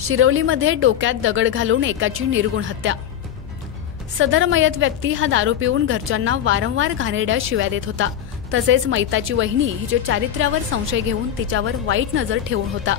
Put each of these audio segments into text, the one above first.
शिरवलीमध्ये डोक्यात दगड घालून एकाची निर्गुण हत्या। सदर मयत व्यक्ती हा दारू पिऊन घरच्यांना वारंवार घाणेरड्या शिव्या देत होता। तसेच मैताची वहिनी हिच्या चारित्र्यावर संशय घेऊन तिच्यावर वाईट नजर ठेवून होता।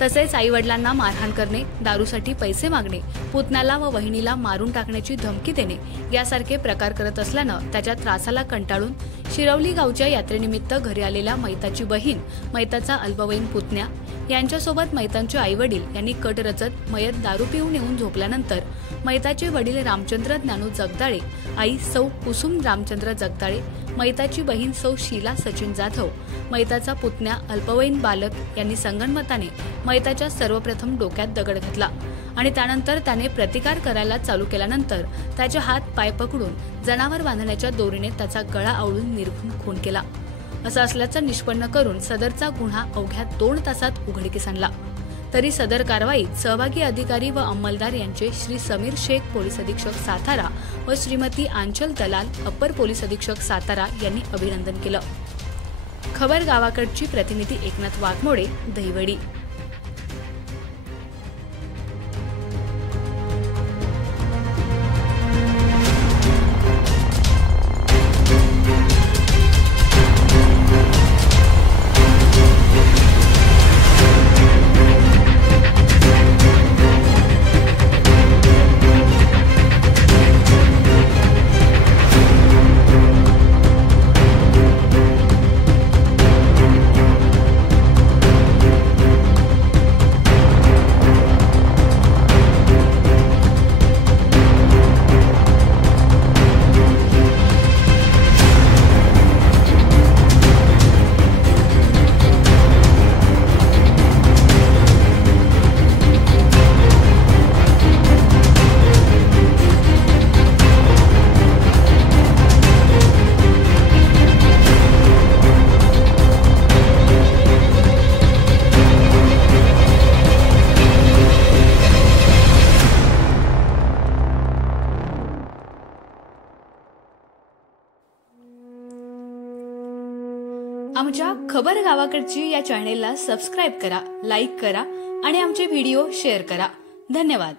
तसेच आईवडिलांना मारहाण करणे, दारूसाठी पैसे मागणे, पुतण्याला व वहिनीला मारून टाकण्याची धमकी देणे यासारखे प्रकार करत असल्यानं त्याच्या त्रासाला कंटाळून शिरवली गावच्या यात्रेनिमित्त घरी आलेल्या मैताची बहीण, मैताचा अल्पवयीन पुतण्या यांच्यासोबत मैतांचे आईवडील यांनी कट रचत मयत दारू पिऊन येऊन झोपल्यानंतर मैताचे वडील रामचंद्र ज्ञानू जगदाळे, आई सौ कुसुम रामचंद्र जगदाळे, मैताची बहीण सौ शीला सचिन जाधव, मैताचा पुतण्या अल्पवयीन बालक यांनी संगनमताने मैताच्या सर्वप्रथम डोक्यात दगड घातला आणि त्यानंतर त्याने प्रतिकार करायला चालू केल्यानंतर त्याचे हात पाय पकडून जनावर बांधण्याच्या दोरीने त्याचा गळा आवळून निर्घुण खून केला। असं असल्याचं निष्पन्न करून सदरचा गुन्हा अवघ्या 2 तासात उघडकीस आणला। तरी सदर कारवाईत सहभागी अधिकारी व अंमलदार यांचे श्री समीर शेख पोलीस अधीक्षक सातारा व श्रीमती आंचल दलाल अप्पर पोलीस अधीक्षक सातारा यांनी अभिनंदन केलं। खबर गावाकडची प्रतिनिधी एकनाथ वाघमोडे, दहिवडी। आमच्या खबर गावाकडची या चॅनेलला सबस्क्राइब करा, लाईक करा आणि आमचे व्हिडिओ शेअर करा। धन्यवाद।